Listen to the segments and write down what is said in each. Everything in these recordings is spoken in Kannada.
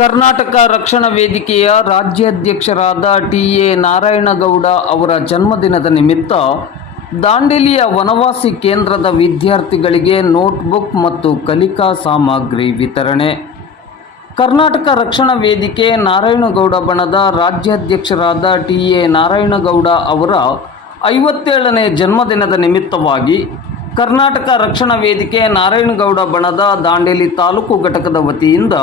ಕರ್ನಾಟಕ ರಕ್ಷಣಾ ವೇದಿಕೆಯ ರಾಜ್ಯಾಧ್ಯಕ್ಷರಾದ ಟಿ ಎ ನಾರಾಯಣಗೌಡ ಅವರ ಜನ್ಮದಿನದ ನಿಮಿತ್ತ ದಾಂಡೇಲಿಯ ವನವಾಸಿ ಕೇಂದ್ರದ ವಿದ್ಯಾರ್ಥಿಗಳಿಗೆ ನೋಟ್ಬುಕ್ ಮತ್ತು ಕಲಿಕಾ ಸಾಮಗ್ರಿ ವಿತರಣೆ. ಕರ್ನಾಟಕ ರಕ್ಷಣಾ ವೇದಿಕೆ ನಾರಾಯಣಗೌಡ ಬಣದ ರಾಜ್ಯಾಧ್ಯಕ್ಷರಾದ ಟಿ ಎ ನಾರಾಯಣಗೌಡ ಅವರ ಐವತ್ತೇಳನೇ ಜನ್ಮದಿನದ ನಿಮಿತ್ತವಾಗಿ ಕರ್ನಾಟಕ ರಕ್ಷಣಾ ವೇದಿಕೆ ನಾರಾಯಣಗೌಡ ಬಣದ ದಾಂಡೇಲಿ ತಾಲೂಕು ಘಟಕದ ವತಿಯಿಂದ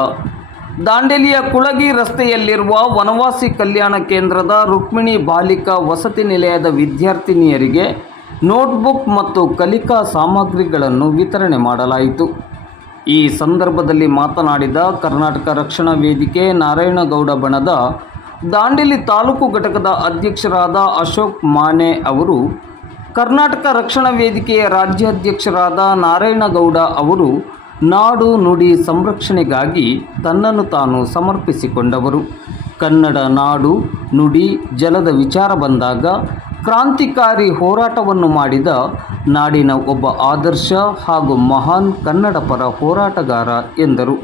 ದಾಂಡೇಲಿಯ ಕುಳಗಿ ರಸ್ತೆಯಲ್ಲಿರುವ ವನವಾಸಿ ಕಲ್ಯಾಣ ಕೇಂದ್ರದ ರುಕ್ಮಿಣಿ ಬಾಲಿಕಾ ವಸತಿ ನಿಲಯದ ವಿದ್ಯಾರ್ಥಿನಿಯರಿಗೆ ನೋಟ್ಬುಕ್ ಮತ್ತು ಕಲಿಕಾ ಸಾಮಗ್ರಿಗಳನ್ನು ವಿತರಣೆ ಮಾಡಲಾಯಿತು. ಈ ಸಂದರ್ಭದಲ್ಲಿ ಮಾತನಾಡಿದ ಕರ್ನಾಟಕ ರಕ್ಷಣಾ ವೇದಿಕೆ ನಾರಾಯಣಗೌಡ ಬಣದ ದಾಂಡೇಲಿ ತಾಲೂಕು ಘಟಕದ ಅಧ್ಯಕ್ಷರಾದ ಅಶೋಕ್ ಮಾನೆ ಅವರು, ಕರ್ನಾಟಕ ರಕ್ಷಣಾ ವೇದಿಕೆಯ ರಾಜ್ಯಾಧ್ಯಕ್ಷರಾದ ನಾರಾಯಣಗೌಡ ಅವರು ನಾಡು ನುಡಿ ಸಂರಕ್ಷಣೆಗಾಗಿ ತನ್ನನ್ನು ತಾನು ಸಮರ್ಪಿಸಿಕೊಂಡವರು. ಕನ್ನಡ ನಾಡು ನುಡಿ ಜಲದ ವಿಚಾರ ಬಂದಾಗ ಕ್ರಾಂತಿಕಾರಿ ಹೋರಾಟವನ್ನು ಮಾಡಿದ ನಾಡಿನ ಒಬ್ಬ ಆದರ್ಶ ಹಾಗೂ ಮಹಾನ್ ಕನ್ನಡ ಪರ ಹೋರಾಟಗಾರ ಎಂದರು.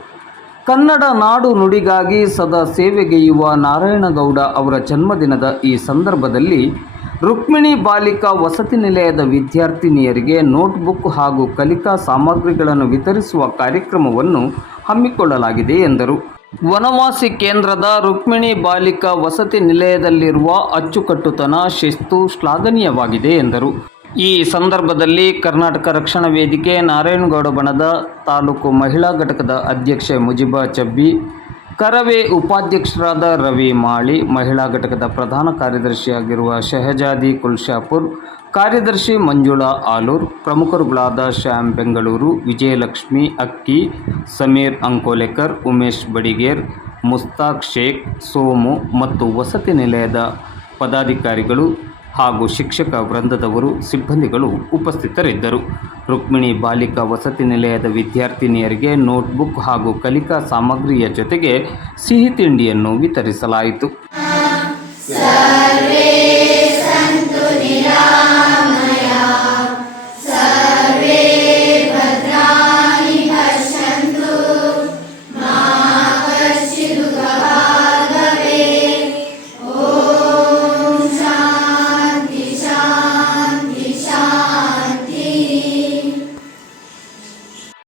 ಕನ್ನಡ ನಾಡು ನುಡಿಗಾಗಿ ಸದಾ ಸೇವೆಗೆಯುವ ನಾರಾಯಣಗೌಡ ಅವರ ಜನ್ಮದಿನದ ಈ ಸಂದರ್ಭದಲ್ಲಿ ರುಕ್ಮಿಣಿ ಬಾಲಿಕಾ ವಸತಿ ನಿಲಯದ ವಿದ್ಯಾರ್ಥಿನಿಯರಿಗೆ ನೋಟ್ಬುಕ್ ಹಾಗೂ ಕಲಿಕಾ ಸಾಮಗ್ರಿಗಳನ್ನು ವಿತರಿಸುವ ಕಾರ್ಯಕ್ರಮವನ್ನು ಹಮ್ಮಿಕೊಳ್ಳಲಾಗಿದೆ ಎಂದರು. ವನವಾಸಿ ಕೇಂದ್ರದ ರುಕ್ಮಿಣಿ ಬಾಲಿಕಾ ವಸತಿ ನಿಲಯದಲ್ಲಿರುವ ಅಚ್ಚುಕಟ್ಟುತನ ಶಿಸ್ತು ಶ್ಲಾಘನೀಯವಾಗಿದೆ ಎಂದರು. ಈ ಸಂದರ್ಭದಲ್ಲಿ ಕರ್ನಾಟಕ ರಕ್ಷಣಾ ವೇದಿಕೆ ನಾರಾಯಣಗೌಡ ಬಣದ ತಾಲೂಕು ಮಹಿಳಾ ಘಟಕದ ಅಧ್ಯಕ್ಷೆ ಮುಜಿಬಾ ಚಬ್ಬಿ ಕರವೇ ಉಪಾಧ್ಯಕ್ಷರಾದ ರವಿ ಮಾಳಿ, ಮಹಿಳಾ ಘಟಕದ ಪ್ರಧಾನ ಕಾರ್ಯದರ್ಶಿಯಾಗಿರುವ ಶಹಜಾದಿ ಕುಲ್ಶಾಪುರ್ ಕಾರ್ಯದರ್ಶಿ ಮಂಜುಳಾ ಆಲೂರ್, ಪ್ರಮುಖರುಗಳಾದ ಶ್ಯಾಮ್ ಬೆಂಗಳೂರು, ವಿಜಯಲಕ್ಷ್ಮಿ ಅಕ್ಕಿ, ಸಮೀರ್ ಅಂಕೋಲೆಕರ್, ಉಮೇಶ್ ಬಡಿಗೇರ್, ಮುಸ್ತಾಕ್ ಶೇಖ್, ಸೋಮು ಮತ್ತು ವಸತಿ ನಿಲಯದ ಪದಾಧಿಕಾರಿಗಳು ಹಾಗೂ ಶಿಕ್ಷಕ ವೃಂದದವರು ಸಿಬ್ಬಂದಿಗಳು ಉಪಸ್ಥಿತರಿದ್ದರು. ರುಕ್ಮಿಣಿ ಬಾಲಿಕಾ ವಸತಿ ನಿಲಯದ ವಿದ್ಯಾರ್ಥಿನಿಯರಿಗೆ ನೋಟ್ಬುಕ್ ಹಾಗೂ ಕಲಿಕಾ ಸಾಮಗ್ರಿಯ ಜೊತೆಗೆ ಸಿಹಿ ತಿಂಡಿಯನ್ನು ವಿತರಿಸಲಾಯಿತು.